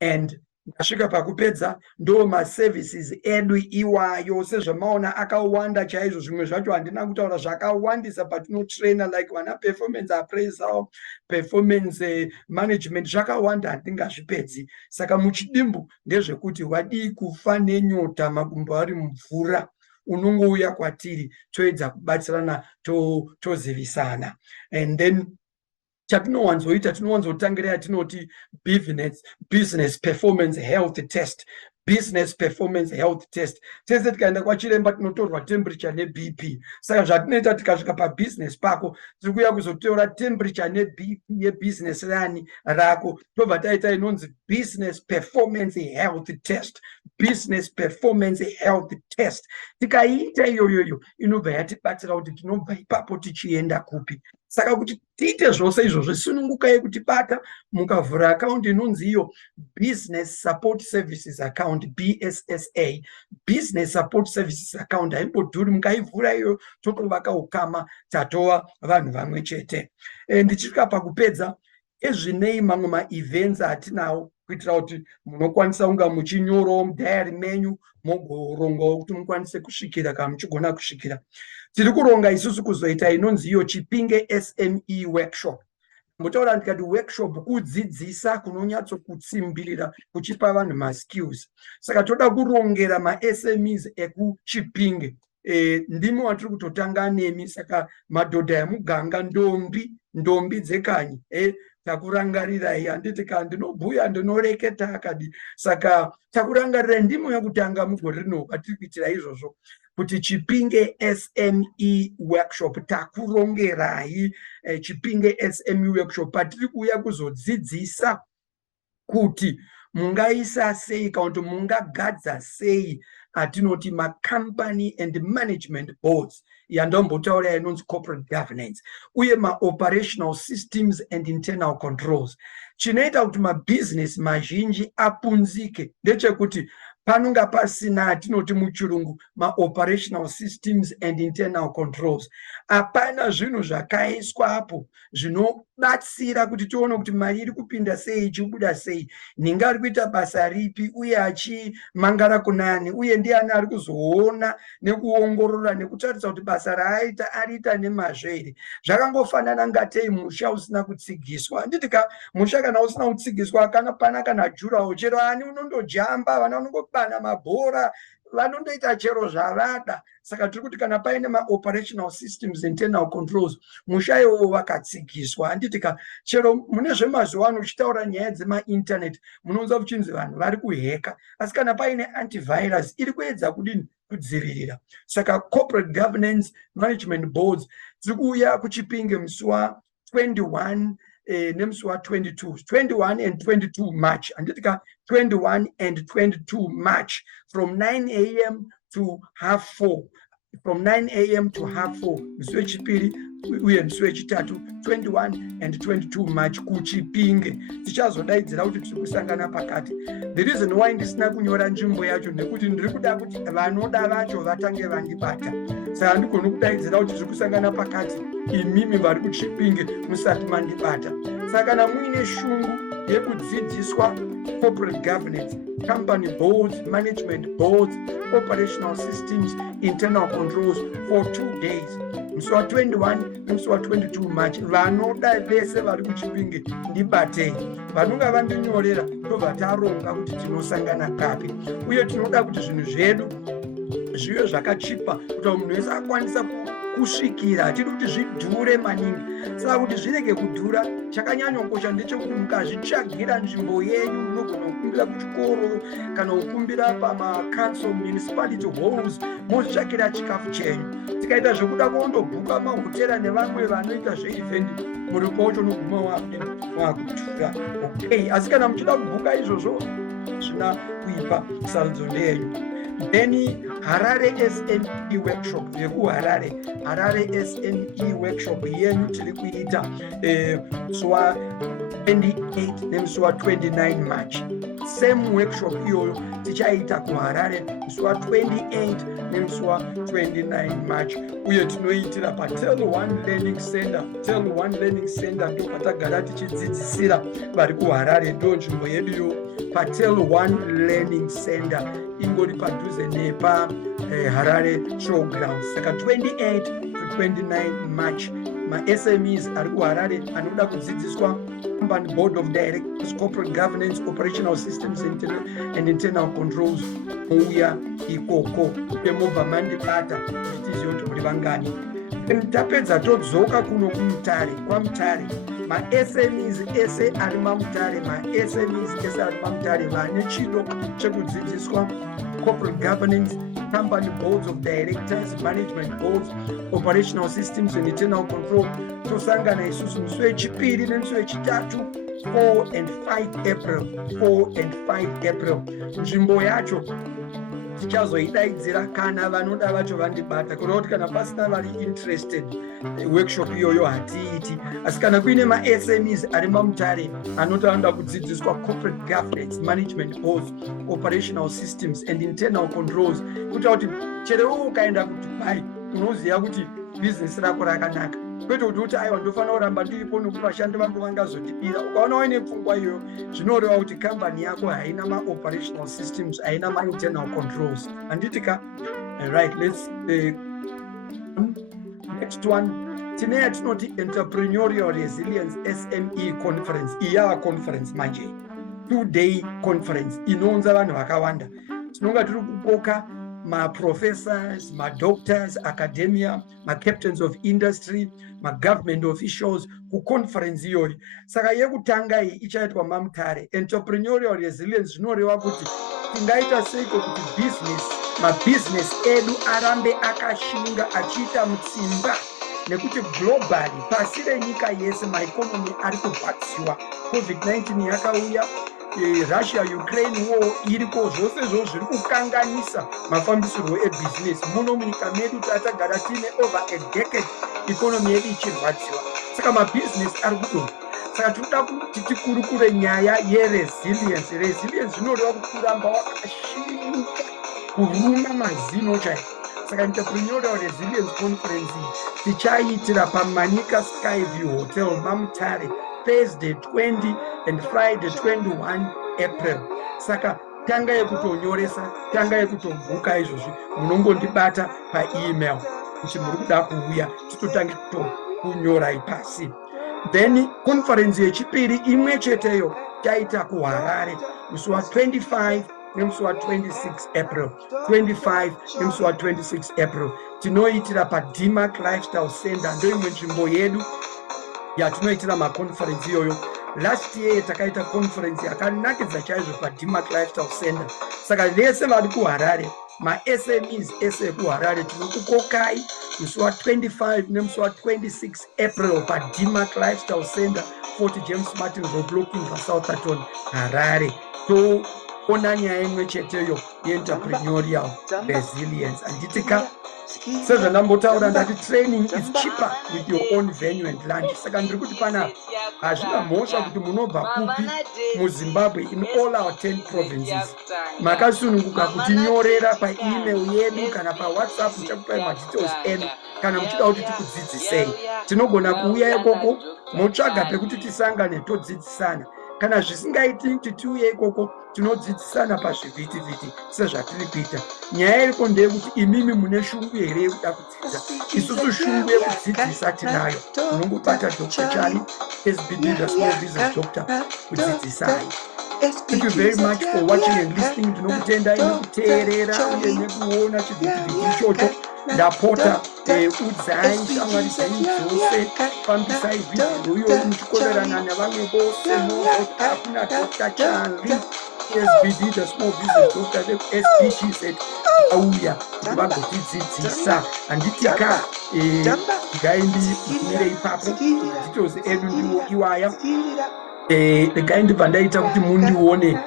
And ndasvika pakupedza, ndo maservices edu iwayo, sezvamaona akawanda chaizvo. Zvimwe zvacho handina kutaura zvakawandisa patinotraina, like vana performance appraisal, performance management, zvakawanda handingazvipedzi. Saka muchidimbu ndezvekuti wadii kufa nenyota makumbo ari mumvura, unongouya kwatiri toedza kubatsirana tozivisana. And then chatinowanzoita tinowanzotangira yatinoti business performance health test. Business performance health test. Tese tikaenda kwachiremba tinotorwa temperature neBP. Saka zvatinoita tikasvika pabusiness pako tiri kuya kuzotora temperature neBP yebusiness rako, tobva taita inonzi business performance health test. Business performance health test. Tikaiita iyoyoyo inobva yatibatsira kuti tinobva ipapo tichienda kupi. Saka kuti tiite zvose izvozvo sunungukai kutibata mukavhura akaunti inonzi iyo Business Support Services Account, BSSA. Business Support Services Account haimbodhuri, mukaivhura iyo totovaka ukama tatova vanhu vamwe chete. Ndichifika pakupedza, ezvinei mamwe maevents atinawo kuitira kuti munokwanisa kunga muchinyorawo mudhayari menyu mogorongawo kuti mukwanise kusvikira kana muchigona kusvikira. Tiri kuronga isusu kuzoita inonzi iyo Chipinge SME workshop. Mutaura ndikati workshop kudzidzisa kunonyatsokutsimbirira kuchipa vanhu maskills. Saka toda kurongera maSMEs ekuChipinge. Ndimo watiri kutotanga nemi, saka madhodha emuganga, ndombi dzekanyi takurangarirai. Handiti kana ndinobhuya ndinoreketa akadi, saka takurangarira ndimo yekutanga mugore rino patiri kuitira izvozvo kuti Chipinge SME workshop. Takurongerai Chipinge SME workshop patiri kuuya kuzodzidzisa kuti mungaisa sei kana kuti mungagadza sei atinoti macompany and management boards, yandombotaura inonzi corporate governance, uye maoperational systems and internal controls. Chinoita kuti mabusiness mazhinji apunzike ndechekuti panonga pasina atinoti muchirungu maoperational systems and internal controls. Hapana zvinhu zvakaiswapo zvinobatsira kuti tione kuti mari iri kupinda sei ichibuda sei, ninga ari kuita basa ripi uye achimangara kunani, uye ndiani ari kuzoona nekuongorora nekutaridza kuti basa raaita ariita nemazvo here. Zvakangofanana ngatei musha usina kutsigiswa. Handitika musha kana usina kutsigiswa kana pana kana jurawo, chero ani unondojamba, vana vanongobana mabhora, vanondoita chero zvavada. Saka tiri kuti kana paine maoperational systems internal controls, musha iwowo wakatsigiswa. Handitika chero mune zvemazuva ano uchitaura nyaya dzemainternet munonzwa kuchinzi vanhu vari kuheka, asi kana paine antivirus iri kuedza kudini kudzivirira. Saka corporate governance management boards dziri kuuya kuChipinge musi wa21 nemusi wa22, 21 and 22 March. Handitika 21 and 22 March from 9 a.m. to half 4. From 9 a.m. to half 4. Musi wechipiri uye musi wechitatu 21 and 22 March kuChipinge. Tichazodaidzira kuti tiri kusangana pakati. The reason why ndisina kunyora nzvimbo yacho ndekuti ndiri kuda kuti vanoda vacho vatange vandibata. Saka ndigoni kudaidzira kuti tiri kusangana pakati imimi vari kuChipinge musati mandibata. Saka kana muine shungu yekudzidziswa corporate governance, company boards, management boards, operational systems, internal controls for 2 days, musi wa21 nemusi wa22 March, vanoda vese vari kuChipinge ndibatei. Vanonga vandinyorera tobva taronga kuti tinosangana kapi, uye tinoda kuti zvinhu zvedu zvive zvakachipa kuti munhu wese akwanisa kusvikira. Hatidi kuti zvidhure maningi. Saka kuti zvirege kudhura, chakanyanyokosha ndechekuti mukazvitsvagira nzvimbo yenyu, munogona kukumbira kuchikoro kana kukumbira pamacouncil municipality halls mozvitsvagira chikafu chenyu. Tikaita zvekuda kundobhuka mahotera nevamwe vanoita zveevhendi, muri kwacho noguma wakudhura. Okay, asi kana muchida kubhuka izvozvo zvina kuipa sarudzo ndeyenyu. Then Harare SME workshop yekuHarare, Harare SME workshop yenyu tiri kuita musi wa28 nemusi wa29 March. Same workshop iyoyo tichaita kuHarare musi wa28 nemusi wa29 March, uye tinoitira paTel One Learning Center. Tel One Learning Center ndo patagara tichidzidzisira vari kuHarare, ndo nzvimbo yeduyo paTel One Learning Center, ingori padhuze nepa Harare Showgrounds. Saka 28 to 29 March ma-SMEs ari kuHarare anoda kudzidziswa company board of directors, corporate governance, operational systems and internal controls. Uya ikoko emovha mandibata kuti tizive kuti muri vangani. Tapedza todzoka kuno kumutare kwamutare ma-SMEs ese ari mamutare ma-SMEs ese ari mamutare vane chido chekudzidziswa corporate governance, company boards of directors, management boards, operational systems and internal control. Tosangana isusu musi wechipiri nemusi wechitatu 4 and 5 April 4 and 5 April. Nzvimbo yacho tichazoidaidzira kana vanoda vacho vandibata kuda kuti kana pasina vari interested workshop iyoyo hatiiti, asi kana kuine ma-SMEs ari mamutare anotoda kudzidziswa corporate governance, management boards, operational systems and internal controls, kuita kuti chero ukaenda kuDubai unoziva kuti bhizinesi rako rakanaka, kwete kuti uti aiwa ndofanira kuramba ndiripo nokuti vashandi vangu vangazondibira. Ukaona waine pfungwa iyoyo zvinoreva kuti kambani yako haina ma-operational systems, haina ma-internal controls. Handiti ka? Right, let's next one. Tine yatinoti Entrepreneurial Resilience SME Conference. Iya conference manje 2-day conference inounza vanhu vakawanda. Tinonga tiri kukoka ma-professors, ma-doctors, academia, ma-captains of industry, ma-government officials kuconference iyoyi. Saka yekutanga iyi ichaitwa mamutare. Entrepreneurial resilience zvinoreva kuti tingaita seiko kuti mabhizinesi edu arambe akashinga achiita mutsimba, nekuti globally pasi renyika yese maekonomi ari kurwadziwa. COVID-19 yakauya, Russia Ukraine war iriko, zvose izvozvo zviri kukanganisa mafambisirwo ebhizinesi. Muno munyika medu tatagara tine over a decade ikonomi yedu ichirwadziwa, saka mabhizinesi ari kudonha. Saka tinoda kuti tikurukure nyaya yeresilience. Resilience zvinoreva kuti kuramba wakashinga, kuruma mazino chaiko. Saka Entrepreneurial Resilience Conference tichaitira paManika Skyview Hotel mamutare Thursday 20 and Friday 21 April. Saka tanga yekutonyoresa, tanga yekutobhuka izvozvi munongondibata paemail kuti muri kuda kuuya titotange kunyora ipasi. Then conference yechipiri imwe cheteyo taita kuHarare musi wa25 nemusi wa26 April 25 nemusi wa26 April. Tinoitira paDimark Lifestyle Center, ndo imwe nzvimbo yedu yatinoitira maconference iyoyo. Last year takaita conference yakanakidza chaizvo paDimark Lifestyle Center. Saka vese vari kuHarare, ma-SMEs ese ekuHarare, tinokukokai musi wa25 nemusi wa26 April paDimark Lifestyle Center, Fort James Martin Road, Looking Southampton, Harare. Ona nyaya imwe cheteyo ye-entrepreneurial resilience. Anditika sezvandambotaura ndati training is cheaper with your own venue and lunch. Saka ndiri kuti panapa hazvina mhosva kuti munobva kupi muZimbabwe in all our 10 provinces. Makasununguka kutinyorera paemail yedu kana paWhatsApp, tichakupai madetails enu kana muchida kuti tikudzidzisei. Tinogona kuuya ikoko motsvaga pekuti tisangane todzidzisana. Kana zvisingaiti kuti tiuye ikoko tinodzidzisana pazvivhitivhiti sezvatiri kuita. Nyaya iriko ndeyekuti imimi mune shungu here yekuda kudzidza, isusu shungu yekudzidzisa tinayo. Munongobata Dr. Charlie, Sbgz, the small business doctor, kudzidzisai. Thank you very much for watching and listening. Tinokutenda inokuteerera uye nekuona chivhitivhiti ichocho. Ndapota udzai shamwari dzenyu dzose, fambisai vhidhiyo iyoyo muchikoverana navamwe vose munogara kuna Dr. Charlie, Sbgz, the small business doctor, Sbgz auya kuti vagotidzidzisa. Handitika ngaindimire ipapo, details edu ndiwo iwaya. Regai ndibva ndaita kuti mundione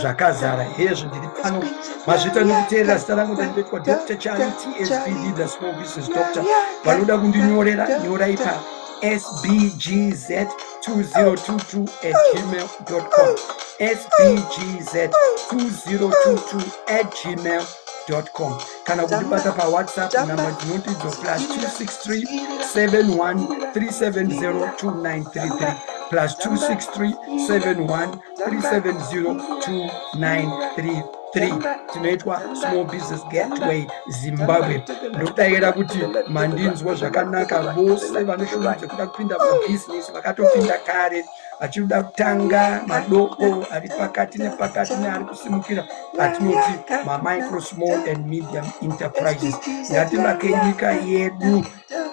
zvakazara hezvo ndiri pano. Mazvita nekuteerera, zita rangu ndinoitwa Dr. Charlie Sbgz, the small business doctor. Vanoda kundinyorera, nyorai pa sbgz2022@gmail.com, sbgz2022@gmail.com. Kana kundibata paWhatsApp namba dzinotidzo +263 71370293 +263 71370293 3 tinoitwa Small Business Gateway Zimbabwe. Ndodayira kuti mandinzwa zvakanaka vose vanoshungurudza kuda kupinda mabhizinesi vakatopinda kare vachida kutanga madoko ari pakati nepakati neari kusimukira atinoti mamicro small and medium enterprises. Ngativakei nyika yedu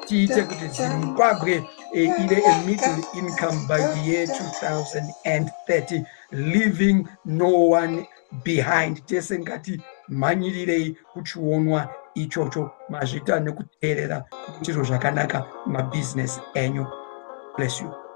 tiite kuti Zimbabwe ive a middle income by the year 2030, leaving no one behind. Tese ngati mhanyirirei kuchionwa ichocho mazvita nekuteerera chiro zvakanaka mabhizinesi enyu. Bless you.